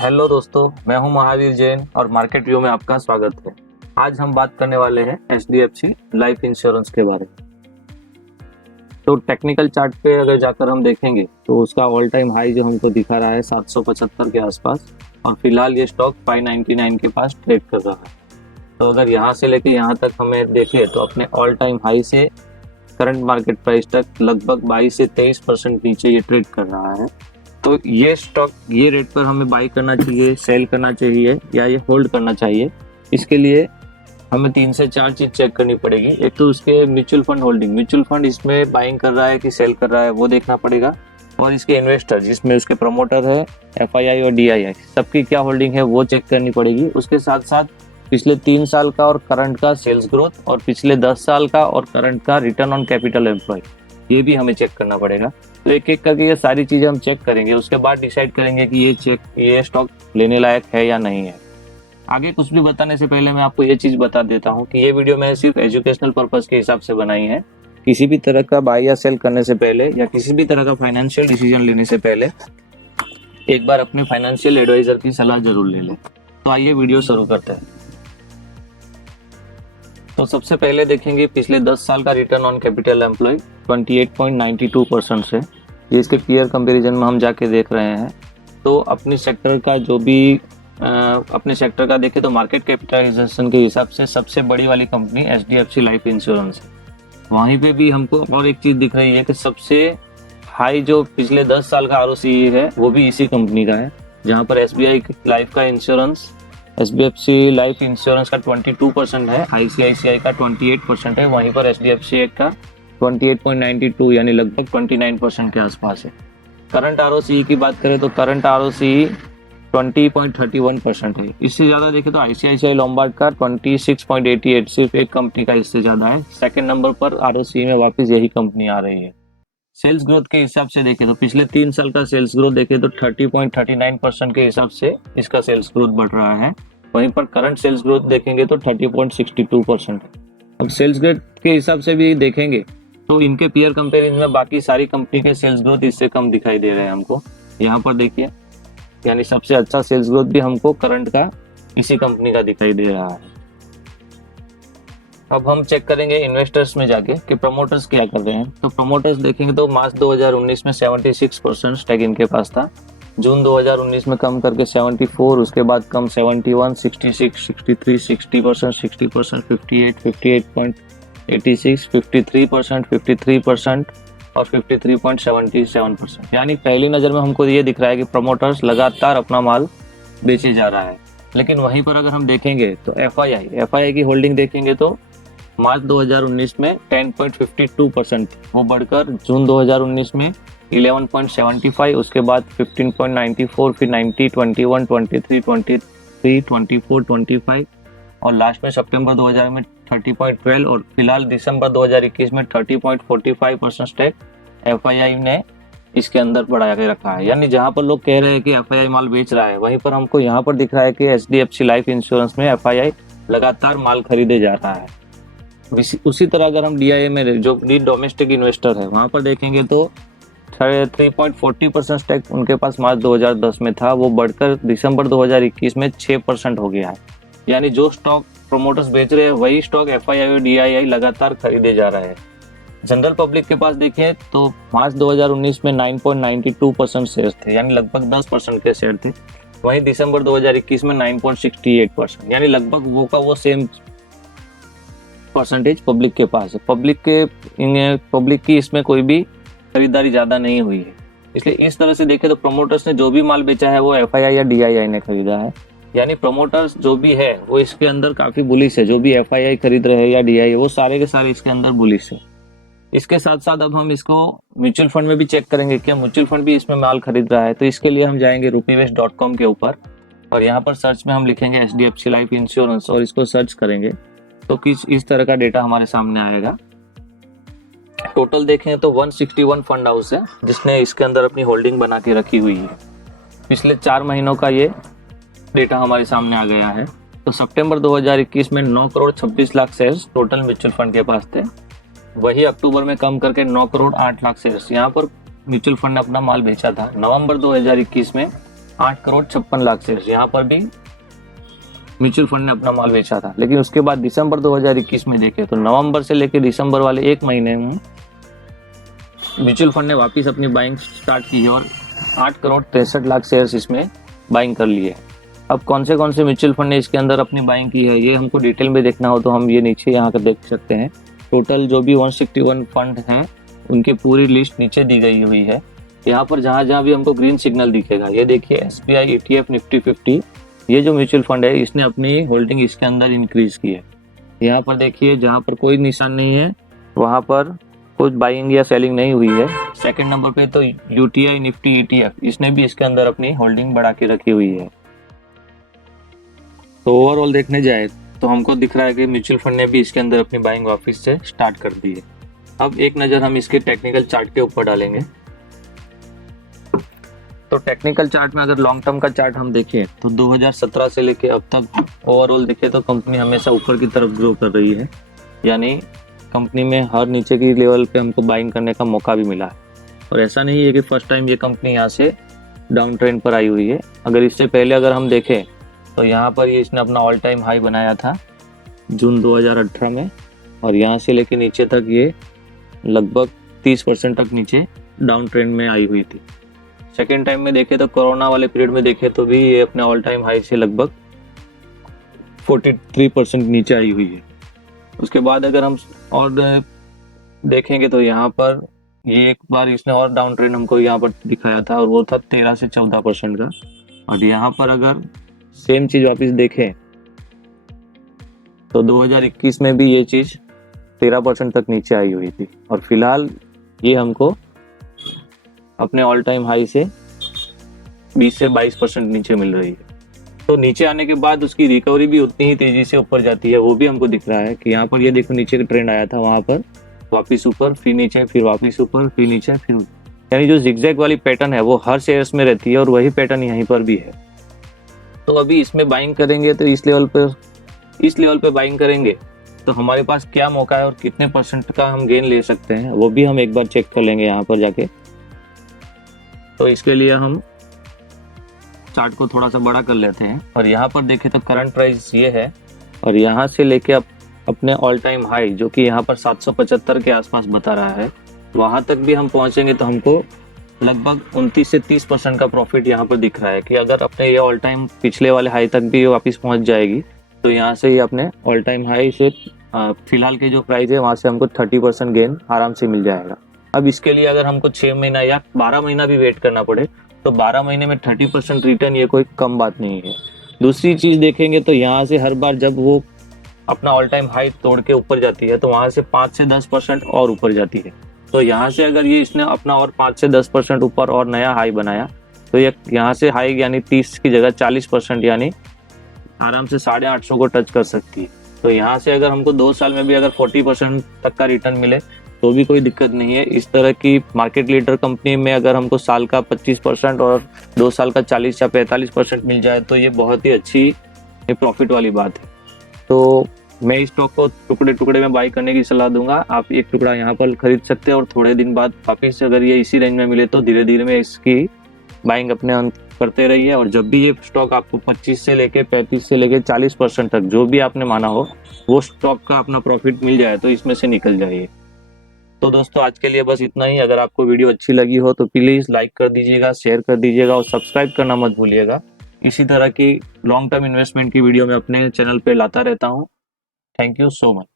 Hello दोस्तों, मैं हूं महावीर जैन और मार्केट व्यू में आपका स्वागत है। आज हम बात करने वाले हैं एचडीएफसी लाइफ इंश्योरेंस के बारे में। तो टेक्निकल चार्ट पे अगर जाकर हम देखेंगे तो उसका ऑल टाइम हाई जो हमको दिखा रहा है 775 के आसपास, और फिलहाल ये स्टॉक 599 के पास ट्रेड कर रहा है। तो अगर यहाँ से लेके यहाँ तक हमें देखें तो अपने ऑल टाइम हाई से करंट मार्केट प्राइस तक लगभग 22 से 23% नीचे ये ट्रेड कर रहा है। तो ये स्टॉक ये रेट पर हमें बाई करना चाहिए, सेल करना चाहिए या ये होल्ड करना चाहिए, इसके लिए हमें 3 से 4 चीज चेक करनी पड़ेगी। एक तो उसके mutual fund holding, mutual fund इसमें बाइंग कर रहा है कि सेल कर रहा है वो देखना पड़ेगा, और इसके इन्वेस्टर जिसमें उसके प्रमोटर है एफआईआई और डीआईआई सबकी क्या होल्डिंग है वो चेक करनी पड़ेगी। उसके साथ साथ पिछले 3 साल का और करंट का सेल्स ग्रोथ और पिछले 10 साल का और करंट का रिटर्न ऑन कैपिटल एम्प्लॉय ये भी हमें चेक करना पड़ेगा। तो एक एक करके ये सारी चीजें हम चेक करेंगे, उसके बाद डिसाइड करेंगे कि ये स्टॉक लेने लायक है या नहीं है। आगे कुछ भी बताने से पहले मैं आपको ये चीज बता देता हूँ कि ये वीडियो मैं सिर्फ एजुकेशनल पर्पस के हिसाब से बनाई है। किसी भी तरह का बाय या सेल करने से पहले या किसी भी तरह का फाइनेंशियल डिसीजन लेने से पहले एक बार अपने फाइनेंशियल एडवाइजर की सलाह जरूर ले लें। तो आइए वीडियो शुरू करते हैं। तो सबसे पहले देखेंगे पिछले 10 साल का रिटर्न ऑन कैपिटल एम्प्लॉय 28.92% से, ये इसके पीयर कंपैरिजन में हम जाके देख रहे हैं। तो अपने सेक्टर का जो भी अपने सेक्टर का देखें तो मार्केट कैपिटलाइजेशन के हिसाब से सबसे बड़ी वाली कंपनी एचडीएफसी लाइफ इंश्योरेंस है। वहीं पे भी हमको और एक चीज दिख रही है कि सबसे हाई जो पिछले 10 साल का आरओसीई है वो भी इसी कंपनी का है, जहाँ पर एसबीआई लाइफ का इंश्योरेंस एचडीएफसी लाइफ इंश्योरेंस का 22% है, आईसीआईसीआई का 28% है, वहीं पर एचडीएफसी का 28.92 यानी लगभग 29% के आसपास है। करंट आरओसीई की बात करें तो करंट आरओसीई 20.31% है। इससे ज़्यादा देखें तो आईसीआईसीआई लॉम्बार्ड का 26.88, सिर्फ एक कंपनी का इससे ज़्यादा है। सेकेंड नंबर पर आरओसीई में वापस यही कंपनी आ रही है। सेल्स ग्रोथ के हिसाब से देखें तो पिछले 3 साल का सेल्स ग्रोथ देखें तो 30.39% के हिसाब से इसका सेल्स ग्रोथ बढ़ रहा है। वहीं पर करंट सेल्स ग्रोथ देखेंगे तो 30.62%। अब सेल्स ग्रोथ के हिसाब से भी देखेंगे तो इनके पीयर कंपेरिजन में बाकी सारी कंपनी के सेल्स ग्रोथ इससे कम दिखाई दे रहे हैं हमको। यहाँ पर देखिए, यानी सबसे अच्छा सेल्स ग्रोथ भी हमको करंट का इसी कंपनी का दिखाई दे रहा है। अब हम चेक करेंगे इन्वेस्टर्स में जाके कि प्रमोटर्स क्या कर रहे हैं। तो प्रमोटर्स देखेंगे तो मार्च 2019 में 76% स्टेक इनके पास था, जून 2019 में कम करके 74, उसके बाद कम 71, 66, 63, 60%, 60%, 58, 58.86, 53%, 53% और 53.77%। यानी पहली नज़र में हमको ये दिख रहा है कि प्रमोटर्स लगातार अपना माल बेचे जा रहा है। लेकिन वहीं पर अगर हम देखेंगे तो एफआईआई की होल्डिंग देखेंगे तो मार्च 2019 में 10.52%, वो बढ़कर जून 2019 में 11.75, उसके बाद 15.94, फिर 90, 21, 23, 23, 24, 25 और लास्ट में सितंबर 2000 में 30.12 और फिलहाल दिसंबर 2021 में 30.45% स्टेक एफआईआई ने इसके अंदर बढ़ा के रखा है। यानी जहां पर लोग कह रहे हैं कि एफआईआई माल बेच रहा है, वहीं पर हमको यहाँ पर दिख रहा है कि एचडीएफसी लाइफ इंश्योरेंस में एफआईआई लगातार माल खरीदे जा रहा है। उसी तरह अगर हम डीआईए में जो डोमेस्टिक इन्वेस्टर है वहां पर देखेंगे तो 3.40% स्टेक उनके पास मार्च 2010 में था, वो बढ़कर दिसंबर 2021 में 6% हो गया है। यानी जो स्टॉक प्रमोटर्स बेच रहे हैं वही स्टॉक एफआईआई और डीआईआई लगातार खरीदे जा रहे हैं। जनरल पब्लिक के पास देखें तो मार्च 2019 में 9.92% शेयर थे, यानी लगभग 10% के शेयर थे। वहीं दिसंबर 2021 में 9.68%, यानी लगभग वो का वो सेम परसेंटेज पब्लिक के पास है। पब्लिक की इसमें कोई भी खरीदारी ज्यादा नहीं हुई है। इसलिए इस तरह से देखें तो प्रमोटर्स ने जो भी माल बेचा है वो एफआईआई या डीआईआई ने खरीदा है। यानी प्रमोटर्स जो भी है वो इसके अंदर काफी बुलिश है। जो भी एफआईआई खरीद रहे हैं या डीआईआई, वो सारे के सारे इसके अंदर बुलिश है। इसके साथ साथ अब हम इसको म्यूचुअल फंड में भी चेक करेंगे क्या म्यूचुअल फंड भी इसमें माल खरीद रहा है। तो इसके लिए हम जाएंगे rupeewest.com के ऊपर और यहाँ पर सर्च में हम लिखेंगे एचडीएफसी लाइफ इंश्योरेंस और इसको सर्च करेंगे तो किस इस तरह का डेटा हमारे सामने आएगा। टोटल देखें तो 161 फंड हाउस है जिसने इसके अंदर अपनी होल्डिंग बना के रखी हुई है। पिछले 4 महीनों का ये डेटा हमारे सामने आ गया है। तो सितंबर 2021 में 9 crore 26 lakh shares total mutual fund के पास थे। वही अक्टूबर में कम करके 9 करोड़ 8 लाख शेयर्स यहाँ पर म्यूचुअल फंड अपना माल बेचा था। नवंबर 2021 में 8,56,00,000 शेयर यहाँ पर भी म्यूचुअल फंड ने अपना माल बेचा था। लेकिन उसके बाद दिसंबर 2021 में देखे तो नवंबर से लेकर दिसंबर वाले एक महीने में म्यूचुअल फंड ने वापस अपनी बाइंग स्टार्ट की है और 8,63,00,000 शेयर्स इसमें बाइंग कर लिए। अब कौन से म्यूचुअल फंड ने इसके अंदर अपनी बाइंग की है ये हमको डिटेल में देखना हो तो हम ये नीचे यहाँ कर देख सकते हैं। टोटल जो भी 161 फंड हैं उनकी पूरी लिस्ट नीचे दी गई हुई है। यहाँ पर जहाँ भी हमको ग्रीन सिग्नल दिखेगा, ये देखिए SBI ETF निफ्टी 50, ये जो म्यूचुअल फंड है इसने अपनी होल्डिंग इसके अंदर इंक्रीज की है। यहाँ पर देखिए जहाँ पर कोई निशान नहीं है वहाँ पर कुछ बाइंग या सेलिंग नहीं हुई है। सेकंड नंबर पे तो UTI निफ्टी ETF, इसने भी इसके अंदर अपनी होल्डिंग बढ़ा के रखी हुई है। तो ओवरऑल देखने जाए तो हमको दिख रहा है कि म्यूचुअल फंड ने भी इसके अंदर अपनी बाइंग वापस से स्टार्ट कर दी है। अब एक नज़र हम इसके टेक्निकल चार्ट के ऊपर डालेंगे। तो टेक्निकल चार्ट में अगर लॉन्ग टर्म का चार्ट हम देखें तो 2017 से लेके अब तक ओवरऑल देखें तो कंपनी हमेशा ऊपर की तरफ ग्रो कर रही है, यानी कंपनी में हर नीचे की लेवल पे हमको बाइंग करने का मौका भी मिला है। और ऐसा नहीं है कि फर्स्ट टाइम ये कंपनी यहाँ से डाउन ट्रेंड पर आई हुई है। अगर इससे पहले अगर हम देखें तो यहाँ पर ये इसने अपना ऑल टाइम हाई बनाया था जून 2018 में, और यहाँ से लेके नीचे तक ये लगभग 30% तक नीचे डाउन ट्रेंड में आई हुई थी। सेकेंड टाइम में देखे तो कोरोना वाले पीरियड में देखे तो भी ये अपने ऑल टाइम हाई से लगभग 43% नीचे आई हुई है। उसके बाद अगर हम और देखेंगे तो यहाँ पर ये एक बार इसने और डाउन ट्रेंड हमको यहाँ पर दिखाया था और वो था 13 से 14% का। और यहाँ पर अगर सेम चीज वापस देखें तो 2021 में भी ये चीज 13% तक नीचे आई हुई थी और फिलहाल ये हमको अपने ऑल टाइम हाई से 20 से 22% नीचे मिल रही है। तो नीचे आने के बाद उसकी रिकवरी भी उतनी ही तेजी से ऊपर जाती है, वो भी हमको दिख रहा है कि यहाँ पर ये देखो नीचे का ट्रेंड आया था, वहां पर वापिस ऊपर फिर नीचे फिर वापिस ऊपर फिर नीचे फिर, यानी जो जिगजैग वाली पैटर्न है वो हर शेयर्स में रहती है और वही पैटर्न यहीं पर भी है। तो अभी इसमें बाइंग करेंगे तो इस लेवल पे बाइंग करेंगे तो हमारे पास क्या मौका है और कितने % का हम गेन ले सकते हैं वो भी हम एक बार चेक कर लेंगे यहाँ पर जाके। तो इसके लिए हम चार्ट को थोड़ा सा बड़ा कर लेते हैं और यहाँ पर देखें तो करंट प्राइस ये है और यहाँ से लेके अपने ऑल टाइम हाई जो कि यहाँ पर 775 के आसपास बता रहा है, वहां तक भी हम पहुंचेंगे तो हमको लगभग 29 से 30% का प्रॉफिट यहाँ पर दिख रहा है कि अगर अपने ये ऑल टाइम पिछले वाले हाई तक भी वापस पहुंच जाएगी तो यहाँ से ही अपने ऑल टाइम हाई से फिलहाल के जो प्राइस है वहाँ से हमको 30% गेन आराम से मिल जाएगा। अब इसके लिए अगर हमको 6 महीना या 12 महीना भी वेट करना पड़े तो 12 महीने में 30% रिटर्न ये कोई कम बात नहीं है। दूसरी चीज देखेंगे तो यहाँ से हर बार जब वो अपना ऑल टाइम हाई तोड़ के ऊपर जाती है तो वहां से 5 से 10% और ऊपर जाती है। तो यहाँ से अगर ये इसने अपना और 5 से 10% ऊपर और नया हाई बनाया तो ये यहाँ से हाई यानी 30 की जगह 40% यानी आराम से 850 को टच कर सकती है। तो यहाँ से अगर हमको 2 साल में भी अगर 40% तक का रिटर्न मिले तो भी कोई दिक्कत नहीं है। इस तरह की मार्केट लीडर कंपनी में अगर हमको साल का 25% और 2 साल का 40 या 45% मिल जाए तो ये बहुत ही अच्छी प्रॉफिट वाली बात है। तो मैं इस स्टॉक को टुकड़े टुकड़े में बाई करने की सलाह दूंगा। आप एक टुकड़ा यहाँ पर खरीद सकते हैं और थोड़े दिन बाद वापिस से अगर ये इसी रेंज में मिले तो धीरे धीरे में इसकी बाइंग अपने करते रहिए। और जब भी ये स्टॉक आपको 25 से लेके 35 से लेके 40% तक जो भी आपने माना हो वो स्टॉक का अपना प्रॉफिट मिल जाए तो इसमें से निकल जाइए। तो दोस्तों आज के लिए बस इतना ही। अगर आपको वीडियो अच्छी लगी हो तो प्लीज लाइक कर दीजिएगा, शेयर कर दीजिएगा और सब्सक्राइब करना मत भूलिएगा। इसी तरह की लॉन्ग टर्म इन्वेस्टमेंट की वीडियो मैं अपने चैनल पे लाता रहता हूँ। Thank you so much.